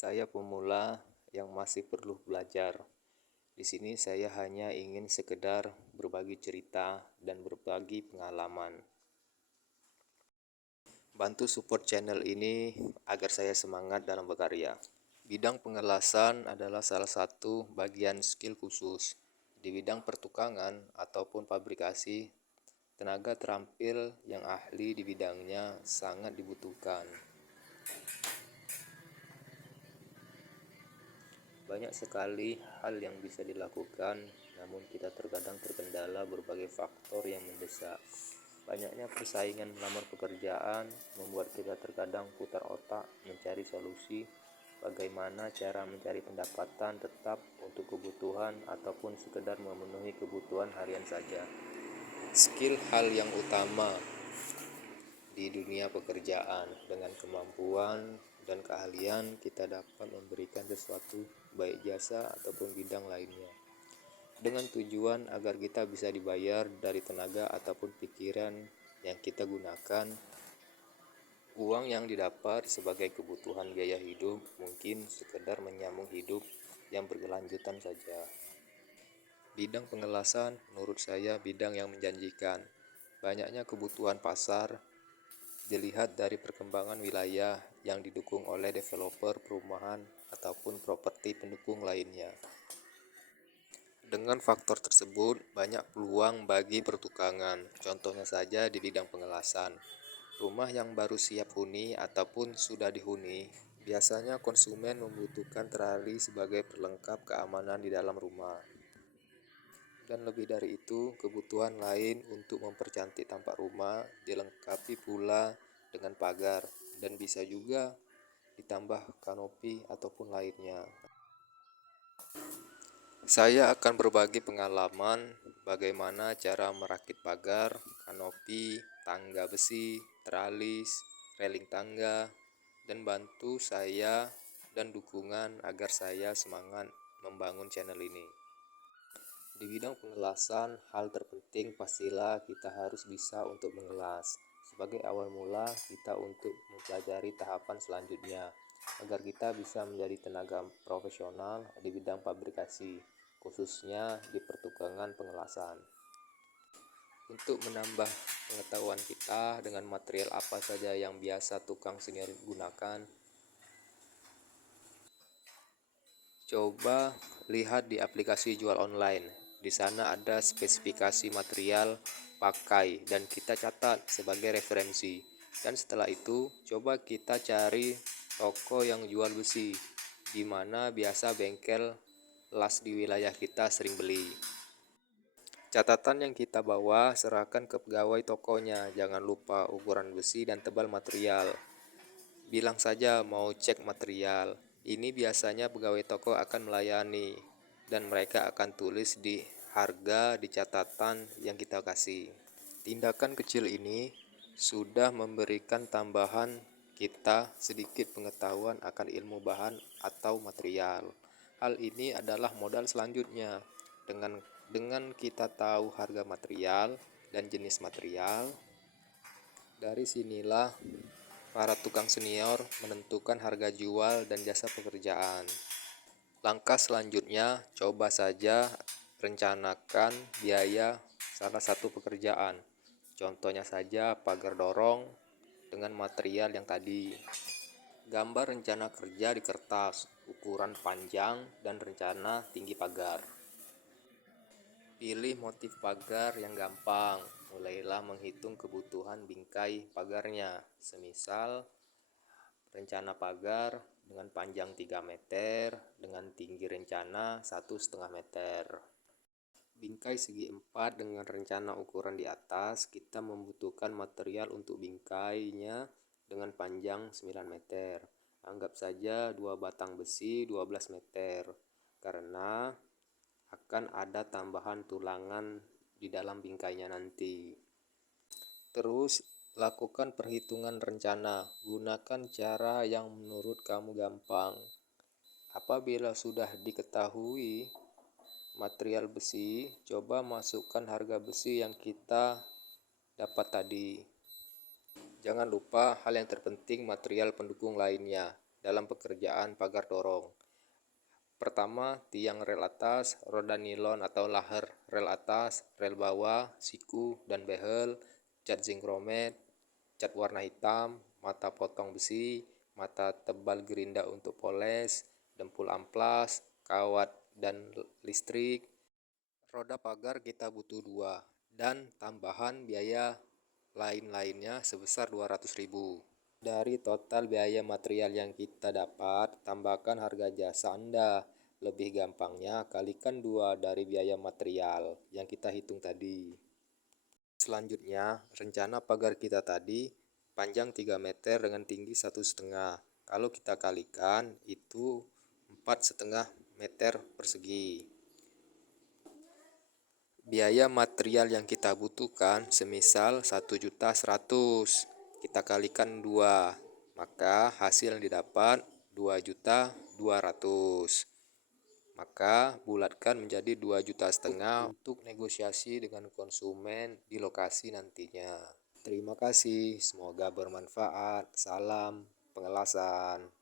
Saya pemula yang masih perlu belajar. Di sini saya hanya ingin sekedar berbagi cerita dan berbagi pengalaman. Bantu support channel ini agar saya semangat dalam berkarya. Bidang pengelasan adalah salah satu bagian skill khusus. Di bidang pertukangan ataupun fabrikasi, tenaga terampil yang ahli di bidangnya sangat dibutuhkan. Banyak sekali hal yang bisa dilakukan, namun kita terkadang terkendala berbagai faktor yang mendesak. Banyaknya persaingan melamar pekerjaan membuat kita terkadang putar otak mencari solusi bagaimana cara mencari pendapatan tetap untuk kebutuhan ataupun sekedar memenuhi kebutuhan harian saja. Skill hal yang utama di dunia pekerjaan. Dengan kemampuan dan keahlian kita dapat memberikan sesuatu baik jasa ataupun bidang lainnya, dengan tujuan agar kita bisa dibayar dari tenaga ataupun pikiran yang kita gunakan. Uang yang didapat sebagai kebutuhan gaya hidup mungkin sekedar menyambung hidup yang berkelanjutan saja. Bidang pengelasan menurut saya bidang yang menjanjikan. Banyaknya kebutuhan pasar dilihat dari perkembangan wilayah yang didukung oleh developer perumahan ataupun properti pendukung lainnya. Dengan faktor tersebut, banyak peluang bagi pertukangan. Contohnya saja di bidang pengelasan. Rumah yang baru siap huni ataupun sudah dihuni, biasanya konsumen membutuhkan terali sebagai pelengkap keamanan di dalam rumah. Dan lebih dari itu, kebutuhan lain untuk mempercantik tampak rumah dilengkapi pula dengan pagar dan bisa juga ditambah kanopi ataupun lainnya. Saya akan berbagi pengalaman bagaimana cara merakit pagar, kanopi, tangga besi, teralis, railing tangga, dan bantu saya dan dukungan agar saya semangat membangun channel ini. Di bidang pengelasan, hal terpenting pastilah kita harus bisa untuk mengelas. Sebagai awal mula, kita untuk mempelajari tahapan selanjutnya, agar kita bisa menjadi tenaga profesional di bidang fabrikasi, khususnya di pertukangan pengelasan. Untuk menambah pengetahuan kita dengan material apa saja yang biasa tukang senior gunakan, coba lihat di aplikasi jual online. Di sana ada spesifikasi material pakai dan kita catat sebagai referensi. Dan setelah itu, coba kita cari toko yang jual besi, di mana biasa bengkel las di wilayah kita sering beli. Catatan yang kita bawa serahkan ke pegawai tokonya. Jangan lupa ukuran besi dan tebal material. Bilang saja mau cek material. Ini biasanya pegawai toko akan melayani dan mereka akan tulis di harga di catatan yang kita kasih. Tindakan kecil ini sudah memberikan tambahan kita sedikit pengetahuan akan ilmu bahan atau material. Hal ini adalah modal selanjutnya. Dengan kita tahu harga material dan jenis material, dari sinilah para tukang senior menentukan harga jual dan jasa pekerjaan. Langkah selanjutnya, coba saja rencanakan biaya salah satu pekerjaan. Contohnya saja pagar dorong dengan material yang tadi. Gambar rencana kerja di kertas, ukuran panjang dan rencana tinggi pagar. Pilih motif pagar yang gampang. Mulailah menghitung kebutuhan bingkai pagarnya. Semisal rencana pagar dengan panjang 3 meter dengan tinggi rencana 1,5 meter. Bingkai segi 4 dengan rencana ukuran di atas, kita membutuhkan material untuk bingkainya dengan panjang 9 meter. Anggap saja 2 batang besi 12 meter karena akan ada tambahan tulangan di dalam bingkainya nanti. Terus lakukan perhitungan rencana. Gunakan cara yang menurut kamu gampang. Apabila sudah diketahui material besi, coba masukkan harga besi yang kita dapat tadi. Jangan lupa hal yang terpenting material pendukung lainnya. dalam pekerjaan pagar dorong. Pertama, tiang rel atas, roda nilon atau laher rel atas, rel bawah, siku dan behel, cat zinc cat warna hitam, mata potong besi, mata tebal gerinda untuk poles, dempul amplas, kawat dan listrik. Roda pagar kita butuh 2 dan tambahan biaya lain-lainnya sebesar 200.000. Dari total biaya material yang kita dapat, tambahkan harga jasa Anda. Lebih gampangnya, kalikan 2 dari biaya material yang kita hitung tadi. Selanjutnya, rencana pagar kita tadi panjang 3 meter dengan tinggi 1,5. Kalau kita kalikan, itu 4,5 meter persegi. Biaya material yang kita butuhkan semisal 1.100.000, kita kalikan 2, maka hasil yang didapat 2.200.000. Maka bulatkan menjadi 2,5 juta untuk negosiasi dengan konsumen di lokasi nantinya. Terima kasih, semoga bermanfaat. Salam pengelasan.